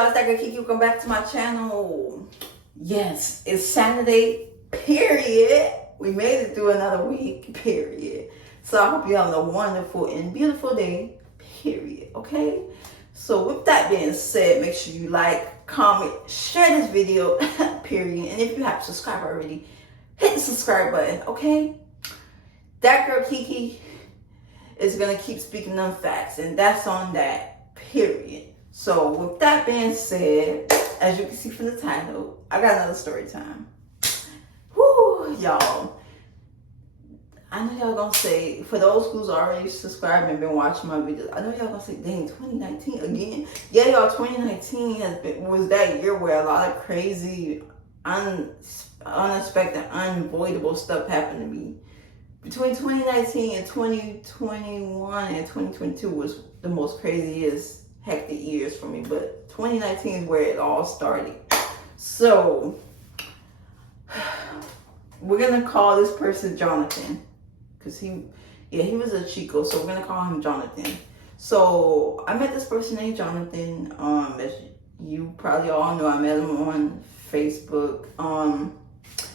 y'all, it's that girl Kiki. Welcome back to my channel. Yes, it's Saturday, period. We made it through another week, period. So I hope you're having a wonderful and beautiful day, period. Okay? So with that being said, make sure you like, comment, share this video, period. And if you haven't subscribed already, hit the subscribe button, okay? That girl Kiki is going to keep speaking them facts, and that's on that, period. So with that being said, as you can see from the title, I got another story time. Whoo, y'all. I know y'all gonna say, for those who's already subscribed and been watching my videos, I know y'all gonna say, dang, 2019 again? Yeah, y'all, 2019 was that year where a lot of crazy, unexpected, unavoidable stuff happened to me. Between 2019 and 2021 and 2022 was the most craziest hectic years for me, but 2019 is where it all started. So we're gonna call this person Jonathan, because he was a Chico, so we're gonna call him Jonathan. So I met this person named Jonathan. As you probably all know, I met him on Facebook.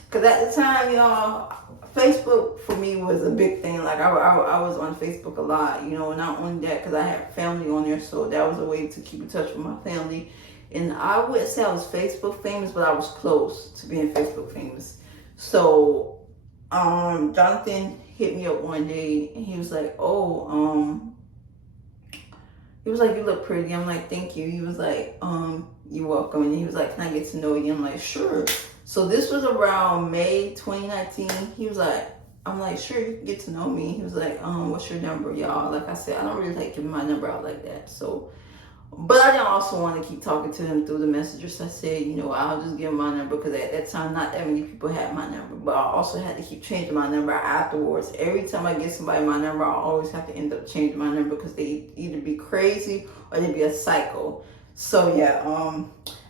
Because at the time, y'all, Facebook for me was a big thing. Like I was on Facebook a lot, you know. Not only that, because I had family on there, so that was a way to keep in touch with my family. And I wouldn't say I was Facebook famous, but I was close to being Facebook famous. So Jonathan hit me up one day, and he was like, he was like, you look pretty. I'm like, thank you. He was like, you're welcome. And he was like, can I get to know you? I'm like, sure. So this was around May 2019. He was like, I'm like, sure, you can get to know me. He was like, what's your number, y'all? Like I said, I don't really like giving my number out like that. So, but I didn't also want to keep talking to him through the messages. So I said, you know, I'll just give him my number, because at that time, not that many people had my number. But I also had to keep changing my number afterwards. Every time I get somebody my number, I always have to end up changing my number, because they either be crazy or they be a psycho. So yeah,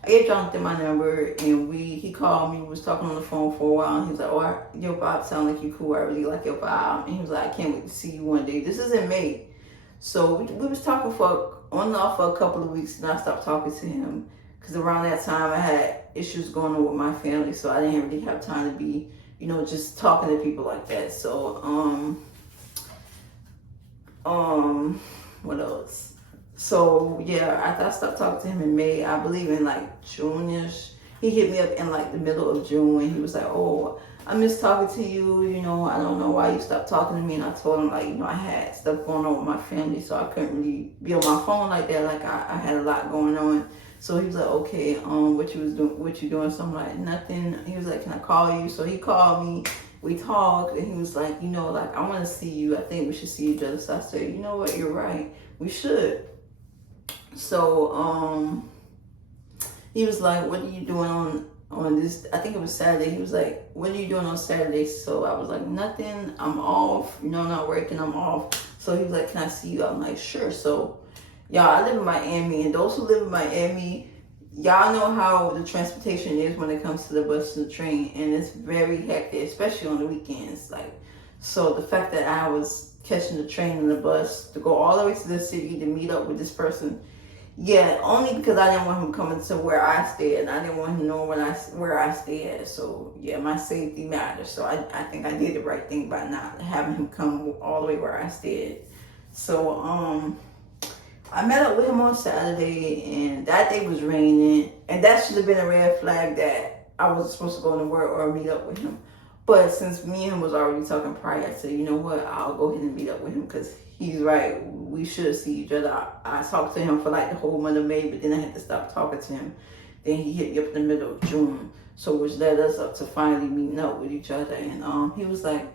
I gave Jonathan my number, and he called me. We was talking on the phone for a while, and he was like, oh, your vibe sound like you cool. I really like your vibe. And he was like, I can't wait to see you one day. This is in May. So we was talking on and off for a couple of weeks, and I stopped talking to him, because around that time I had issues going on with my family, so I didn't really have time to be, you know, just talking to people like that. So what else? So yeah, after I stopped talking to him in May, I believe in like June-ish, he hit me up in like the middle of June, and he was like, oh, I miss talking to you, you know, I don't know why you stopped talking to me. And I told him, like, you know, I had stuff going on with my family, so I couldn't really be on my phone like that. Like I had a lot going on. So he was like, okay, what you doing? So I'm like, nothing. He was like, can I call you? So he called me, we talked, and he was like, you know, like, I want to see you. I think we should see each other. So I said, you know what, you're right, we should. So he was like, what are you doing on this, I think it was Saturday. He was like, what are you doing on Saturday? So I was like, nothing, I'm off, you know, I'm not working, I'm off. So he was like, can I see you? I'm like, sure. So y'all, I live in Miami, and those who live in Miami, y'all know how the transportation is when it comes to the bus and the train, and it's very hectic, especially on the weekends. Like, so the fact that I was catching the train and the bus to go all the way to the city to meet up with this person, yeah, only because I didn't want him coming to where I stay, and I didn't want him to know where I stay at. So yeah, my safety matters. So I think I did the right thing by not having him come all the way where I stayed. So I met up with him on Saturday, and that day was raining, and that should have been a red flag that I wasn't supposed to go to work or meet up with him. But since me and him was already talking prior, I said, you know what, I'll go ahead and meet up with him, because he's right, we should see each other. I talked to him for like the whole month of May, but then I had to stop talking to him. Then he hit me up in the middle of June, so which led us up to finally meeting up with each other. And he was like,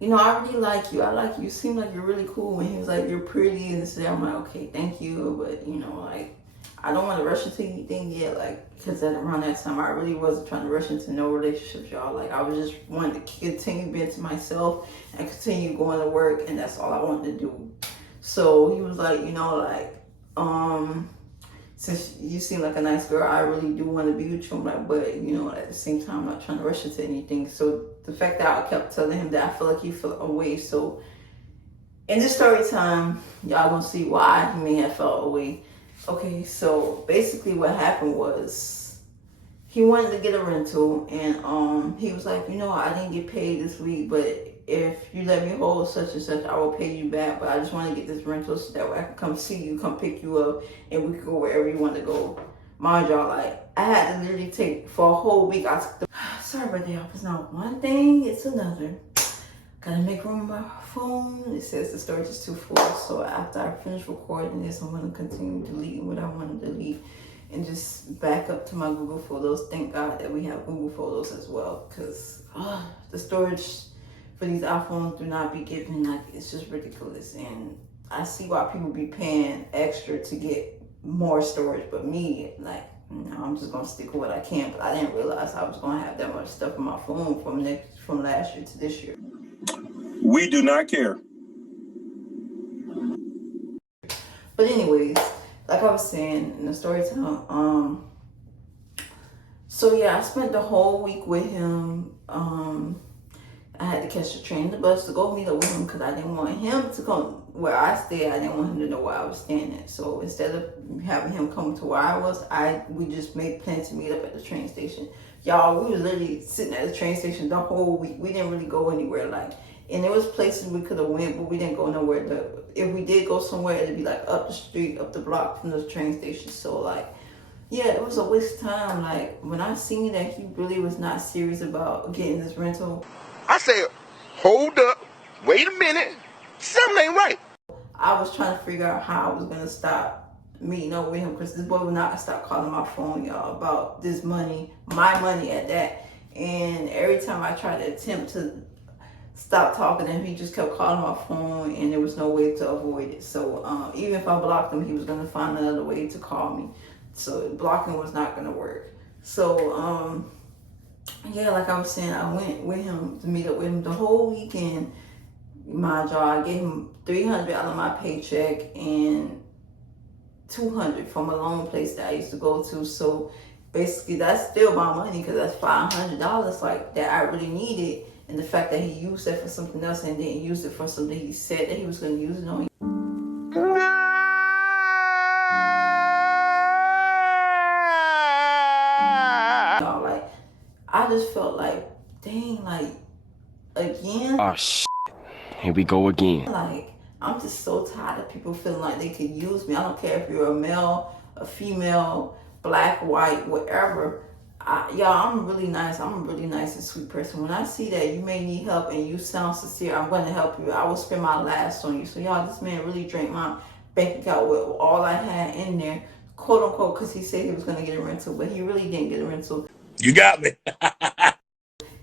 you know, I really like you. I like you. You seem like you're really cool. And he was like, you're pretty. And so I'm like, okay, thank you. But, you know, like, I don't want to rush into anything yet. Like, because around that time, I really wasn't trying to rush into no relationships, y'all. Like, I was just wanting to continue being to myself and continue going to work. And that's all I wanted to do. So he was like, you know, like, since you seem like a nice girl, I really do want to be with you. I'm like, but, you know, at the same time, I'm not trying to rush into anything. So the fact that I kept telling him that I feel like he felt away. So in this story time, y'all gonna see why he may have felt away. Okay, so basically what happened was he wanted to get a rental, and he was like, I didn't get paid this week, but if you let me hold such and such, I will pay you back. But I just want to get this rental so that way I can come see you, come pick you up, and we can go wherever you want to go. Mind y'all, like, I had to literally take, for a whole week, I took the, sorry about that, it's not one thing, it's another. Gotta make room on my phone. It says the storage is too full. So after I finish recording this, I'm gonna continue deleting what I want to delete and just back up to my Google Photos. Thank God that we have Google Photos as well, because the storage for these iPhones do not be giving, like, it's just ridiculous. And I see why people be paying extra to get more storage, but me, like, no, I'm just gonna stick with what I can. But I didn't realize I was gonna have that much stuff on my phone from last year to this year. We do not care. But anyways, like I was saying in the story time, so yeah, I spent the whole week with him. I had to catch the train, the bus to go meet up with him because I didn't want him to come where I stayed. I didn't want him to know where I was staying at. So instead of having him come to where I was, we just made plans to meet up at the train station. Y'all, we was literally sitting at the train station the whole week. We didn't really go anywhere, like, and there was places we could have went, but we didn't go nowhere. If we did go somewhere, it'd be like up the street, up the block from the train station. So like, yeah, it was a waste of time. Like, when I seen that he really was not serious about getting this rental, I said, hold up, wait a minute, something ain't right. I was trying to figure out how I was gonna stop meeting up with him, because this boy would not stop calling my phone, y'all, about this money, my money at that. And every time I tried to attempt to stop talking to him, he just kept calling my phone, and there was no way to avoid it. So even if I blocked him, he was gonna find another way to call me. So blocking was not gonna work. So yeah, like I was saying, I went with him to meet up with him the whole weekend. My job, I gave him $300 out of my paycheck and $200 from a loan place that I used to go to. So basically, that's still my money, because that's $500 like that I really needed. And the fact that he used that for something else and didn't use it for something he said that he was going to use it on. Like, I just felt like, dang, like, again. Oh, shit. Here we go again. Like, I'm just so tired of people feeling like they could use me. I don't care if you're a male, a female, black, white, whatever. Y'all, I'm really nice. I'm a really nice and sweet person. When I see that you may need help and you sound sincere, I'm going to help you. I will spend my last on you. So y'all, this man really drank my bank account with all I had in there, quote unquote, because he said he was going to get a rental, but he really didn't get a rental. You got me.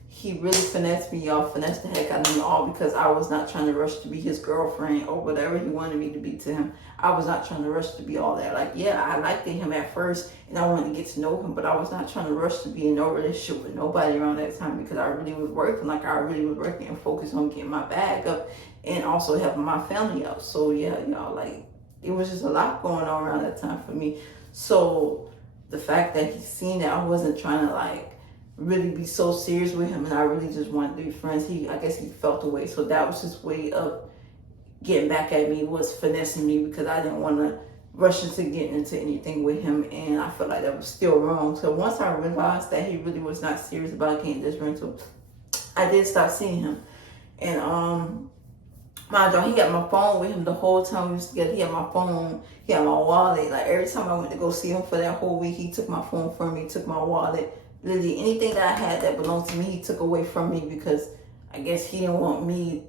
He really finessed me, y'all. Finessed the heck out of me, all because I was not trying to rush to be his girlfriend or whatever he wanted me to be to him. I was not trying to rush to be all that. Like, yeah, I liked him at first and I wanted to get to know him, but I was not trying to rush to be in no relationship with nobody around that time, because I really was working. Like, I really was working and focused on getting my bag up and also helping my family out. So yeah, y'all, like, it was just a lot going on around that time for me. So the fact that he seen that I wasn't trying to, like, really be so serious with him and I really just wanted to be friends, I guess he felt the way. So that was his way of getting back at me, was finessing me, because I didn't want to rush into getting into anything with him, and I felt like that was still wrong. So once I realized that he really was not serious about getting this rental, I did stop seeing him. And mind y'all, he got my phone with him the whole time we was together. He had my phone, he had my wallet. Like, every time I went to go see him for that whole week, he took my phone from me, took my wallet. Literally anything that I had that belonged to me, he took away from me, because I guess he didn't want me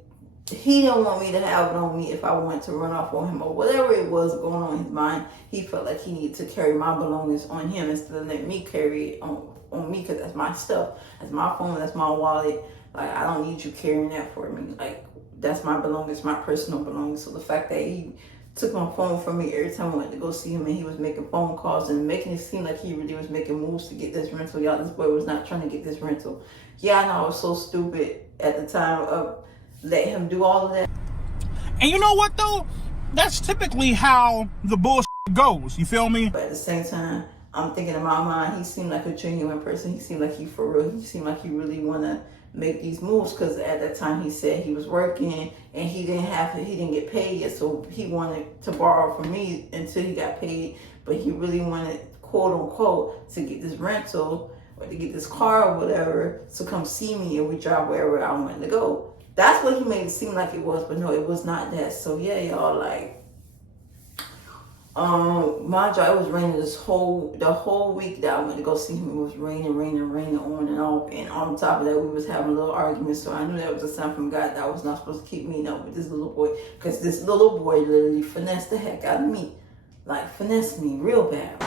to have it on me if I wanted to run off on him or whatever it was going on in his mind. He felt like he needed to carry my belongings on him instead of letting me carry it on me, because that's my stuff. That's my phone, that's my wallet. Like, I don't need you carrying that for me. Like, that's my belongings, my personal belongings. So the fact that he took my phone from me every time I went to go see him, and he was making phone calls and making it seem like he really was making moves to get this rental. Y'all, this boy was not trying to get this rental. Yeah, I know I was so stupid at the time of letting him do all of that. And you know what, though? That's typically how the bullshit goes. You feel me? But at the same time, I'm thinking in my mind, he seemed like a genuine person. He seemed like he for real. He seemed like he really want to make these moves, because at that time he said he was working and he didn't get paid yet, so he wanted to borrow from me until he got paid. But he really wanted, quote unquote, to get this rental or to get this car or whatever, to come see me and we drive wherever I wanted to go. That's what he made it seem like it was, but no, it was not that. So yeah, y'all, like, mind you, it was raining the whole week that I went to go see him. It was raining on and off, and on top of that, we was having a little argument. So I knew that was a sign from God that I was not supposed to keep meeting up with this little boy, because this little boy literally finessed the heck out of me, like finessed me real bad.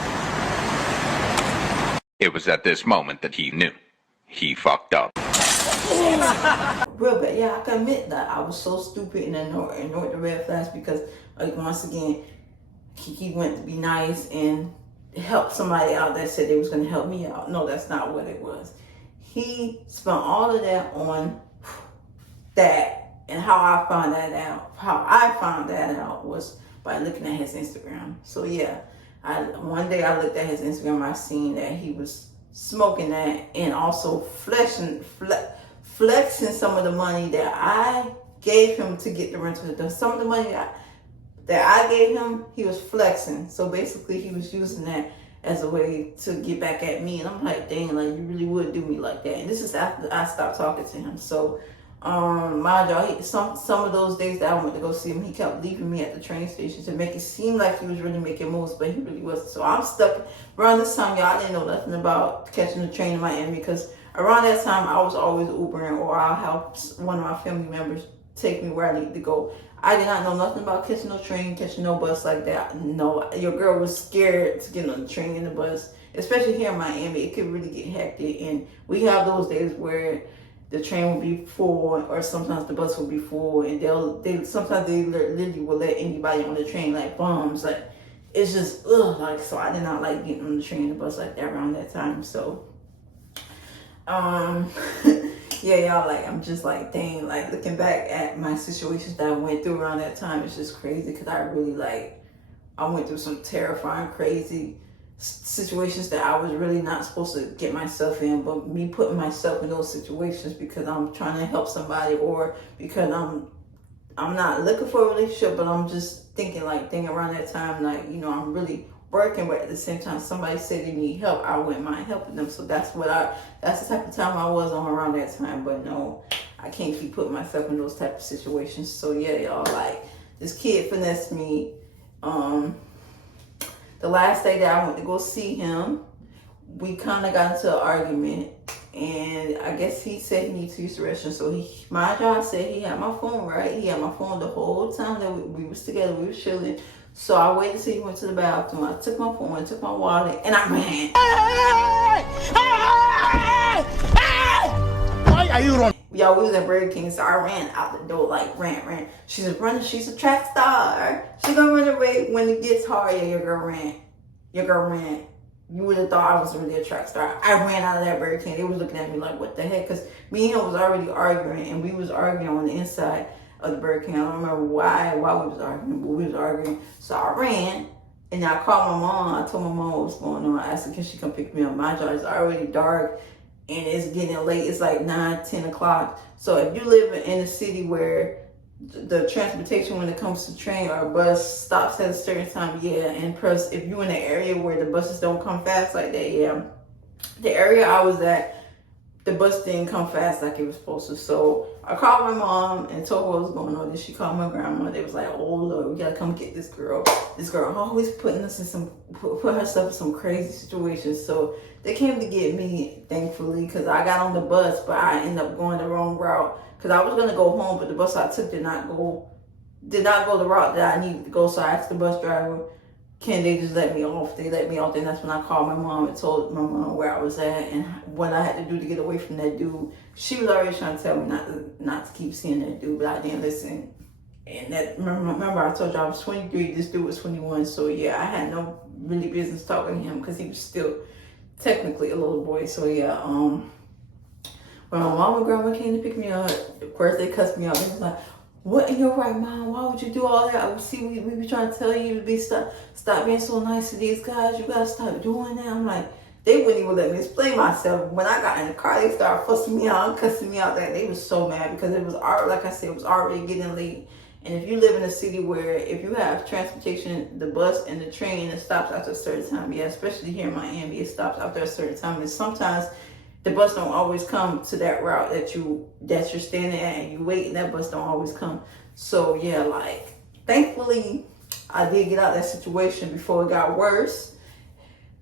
It was at this moment that he knew he fucked up. Real bad. Yeah, I can admit that I was so stupid and ignored the red flags, because like, once again, he went to be nice and help somebody out that said they was going to help me out. No, that's not what it was. He spent all of that on that, and how I found that out was by looking at his Instagram. So yeah, one day I looked at his Instagram, I seen that he was smoking that, and also flexing some of the money that I gave him to get the rental. Some of the money that I gave him, he was flexing. So basically he was using that as a way to get back at me. And I'm like, dang, like, you really would do me like that. And this is after I stopped talking to him. So mind y'all, some of those days that I went to go see him, he kept leaving me at the train station to make it seem like he was really making moves, but he really wasn't. So I'm stuck. Around this time, y'all, I didn't know nothing about catching the train in Miami, because around that time I was always Ubering, or I'll have one of my family members take me where I need to go. I did not know nothing about catching no train, catching no bus like that. No, your girl was scared to get on the train and the bus, especially here in Miami. It could really get hectic, and we have those days where the train will be full, or sometimes the bus will be full, and sometimes they literally will let anybody on the train like bums. Like, it's just like, so I did not like getting on the train and the bus like that around that time. So yeah, y'all, like, I'm just like, dang, like, looking back at my situations that I went through around that time, it's just crazy, because I really, like, I went through some terrifying, crazy situations that I was really not supposed to get myself in, but me putting myself in those situations because I'm trying to help somebody, or because I'm not looking for a relationship, but I'm just thinking, like, dang, around that time, like, you know, I'm really working, but at the same time, somebody said they need help, I wouldn't mind helping them. So that's the type of time I was on around that time. But no, I can't keep putting myself in those type of situations. So yeah, y'all, like, this kid finessed me. The last day that I went to go see him, we kind of got into an argument, and I guess he said he needs to use the restroom. So my job said he had my phone, right? He had my phone the whole time that we was together, we was chilling. So I waited till he went to the bathroom. I took my phone, I took my wallet, and I ran. Why are you running? Y'all, we was at Burger King, so I ran out the door, like, ran. She's running, she's a track star. She gonna run away when it gets hard. Yeah, your girl ran. You would have thought I was really a track star. I ran out of that Burger King. They was looking at me like, what the heck? Because me and him was already arguing, and we was arguing on the inside of the Burger King. I don't remember why we was arguing, but we was arguing. So I ran, and I called my mom. I told my mom what was going on. I asked her, can she come pick me up? My job is already dark, and it's getting late. It's like 9-10 o'clock. So if you live in a city where the transportation, when it comes to train or bus, stops at a certain time, yeah. And plus, if you're in an area where the buses don't come fast like that, yeah. The area I was at, the bus didn't come fast like it was supposed to. So I called my mom and told her what was going on. Then she called my grandma. They was like, oh Lord, we gotta come get this girl. This girl always put herself in some crazy situations. So they came to get me, thankfully, because I got on the bus, but I ended up going the wrong route. Because I was gonna go home, but the bus I took did not go the route that I needed to go. So I asked the bus driver, can they just let me off? They let me off. Then that's when I called my mom and told my mom where I was at and what I had to do to get away from that dude. She was already trying to tell me not to keep seeing that dude, but I didn't listen. And that, remember I told you I was 23, this dude was 21. So yeah, I had no really business talking to him because he was still technically a little boy. So yeah, when my mom and grandma came to pick me up, of course they cussed me out. They was like, what in your right mind? Why would you do all that? See, we be trying to tell you to be stop being so nice to these guys. You gotta stop doing that. I'm like, they wouldn't even let me explain myself. When I got in the car, they started fussing me out and cussing me out. That they was so mad because it was already, like I said, it was already getting late. And if you live in a city where if you have transportation, the bus and the train, it stops after a certain time. Yeah, especially here in Miami, it stops after a certain time. And sometimes the bus don't always come to that route that you're standing at, and you wait, and that bus don't always come. So yeah, like thankfully I did get out of that situation before it got worse.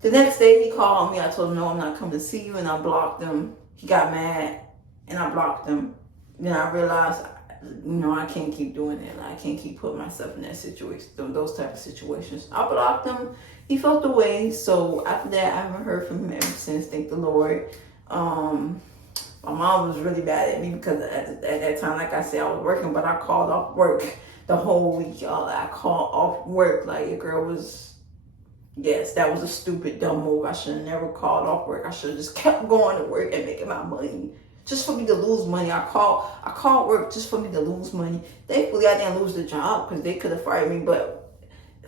The next day he called me. I told him no, I'm not coming to see you, and I blocked him. He got mad, and I blocked him. Then I realized, I can't keep doing that. Like, I can't keep putting myself in that situation, those type of situations. I blocked him. He felt the way. So after that, I haven't heard from him ever since. Thank the Lord. My mom was really bad at me because at that time, like I said, I was working, but I called off work the whole week, y'all. I called off work. Like, your girl was. Yes, that was a stupid, dumb move. I should have never called off work. I should have just kept going to work and making my money. Just for me to lose money. I called work just for me to lose money. Thankfully, I didn't lose the job because they could have fired me. But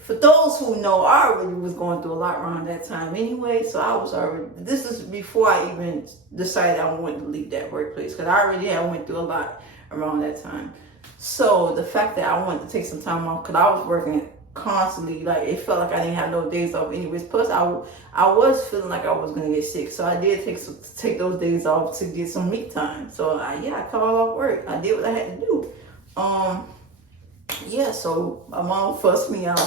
for those who know, I already was going through a lot around that time anyway. So I was already, this is before I even decided I wanted to leave that workplace, because I already had went through a lot around that time. So the fact that I wanted to take some time off, because I was working constantly, like it felt like I didn't have no days off anyways. Plus I was feeling like I was gonna get sick, so I did take those days off to get some me time. So I called off work. I did what I had to do. So my mom fussed me out.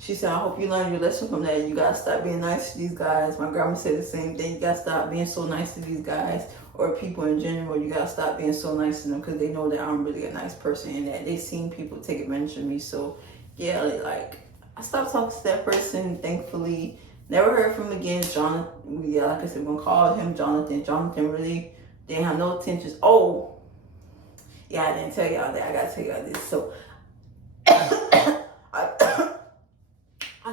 She said, I hope you learn your lesson from that. You gotta stop being nice to these guys. My grandma said the same thing. You gotta stop being so nice to these guys, or people in general. You gotta stop being so nice to them, because they know that I'm really a nice person and that they seen people take advantage of me. So yeah, like I stopped talking to that person, thankfully. Never heard from him again. Jonathan, like I said, we're gonna call him Jonathan. Jonathan really didn't have no intentions. Oh, yeah, I didn't tell y'all that. I gotta tell y'all this. So I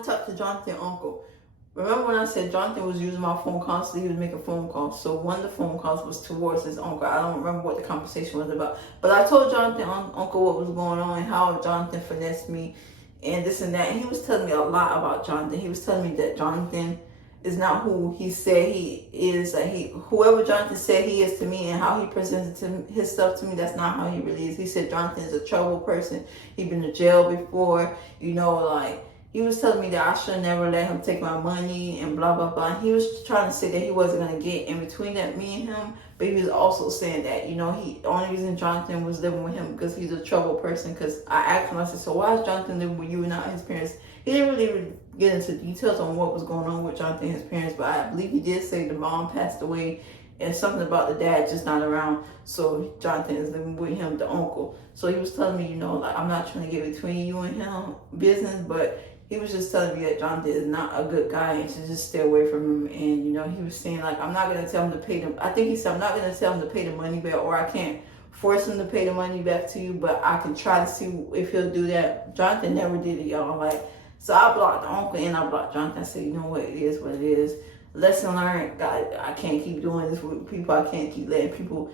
talked to Jonathan's uncle. Remember when I said Jonathan was using my phone constantly? He was making phone calls. So one of the phone calls was towards his uncle. I don't remember what the conversation was about. But I told Jonathan's uncle what was going on and how Jonathan finessed me and this and that. And he was telling me a lot about Jonathan. He was telling me that Jonathan is not who he said he is. That whoever Jonathan said he is to me and how he presented his stuff to me, that's not how he really is. He said Jonathan is a trouble person. He'd been to jail before, like. He was telling me that I should never let him take my money and blah, blah, blah. He was trying to say that he wasn't going to get in between that, me and him. But he was also saying that, the only reason Jonathan was living with him because he's a trouble person. Because I asked him, I said, so why is Jonathan living with you and not his parents? He didn't really get into details on what was going on with Jonathan and his parents. But I believe he did say the mom passed away and something about the dad just not around. So Jonathan is living with him, the uncle. So he was telling me, like, I'm not trying to get between you and him business, but he was just telling me that Jonathan is not a good guy and should just stay away from him. And, he was saying, like, I'm not going to tell him to pay them. I think he said, I'm not going to tell him to pay the money back, or I can't force him to pay the money back to you, but I can try to see if he'll do that. Jonathan never did it, y'all. Like, so I blocked the uncle and I blocked Jonathan. I said, you know what, it is what it is. Lesson learned. God, I can't keep doing this with people. I can't keep letting people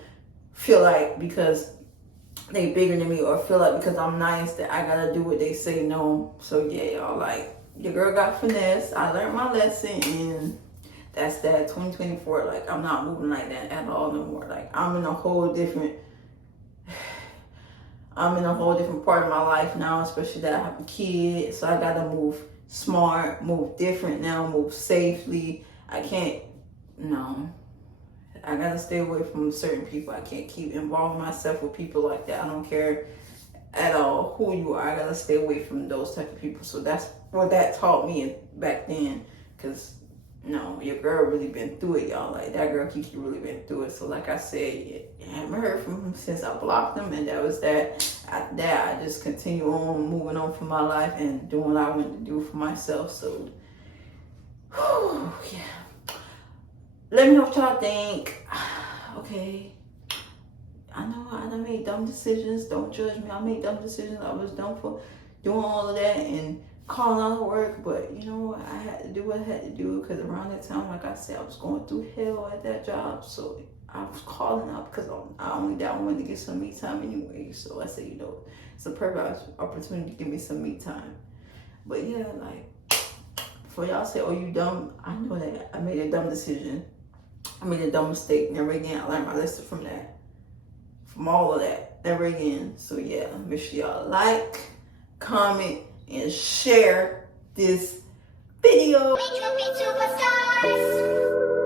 feel like because they bigger than me, or feel like because I'm nice that I gotta do what they say no. So yeah, y'all, like, your girl got finessed. I learned my lesson, and that's that. 2024, like, I'm not moving like that at all no more. Like, I'm in a whole different part of my life now, especially that I have a kid. So I gotta move smart, move different now, move safely. I gotta stay away from certain people. I can't keep involving myself with people like that. I don't care at all who you are. I gotta stay away from those type of people. So that's what that taught me back then. Cause your girl really been through it, y'all. Like, that girl Kiki really been through it. So like I said, I haven't heard from him since I blocked him, and that was that. After that, I just continue on moving on for my life and doing what I want to do for myself. So, yeah. Let me know what y'all think. Okay. I know I made dumb decisions. Don't judge me. I made dumb decisions. I was dumb for doing all of that and calling out of work. But you know what? I had to do what I had to do, because around that time, like I said, I was going through hell at that job. So I was calling out because I only down wanted to get some me time anyway. So I said, you know, it's a perfect opportunity to give me some me time. But yeah, like, for y'all say, oh, you dumb, I know that I made a dumb decision. I made a dumb mistake. Never again. I learned my lesson from that. From all of that. Never again. So yeah, make sure y'all like, comment, and share this video. We could be superstars.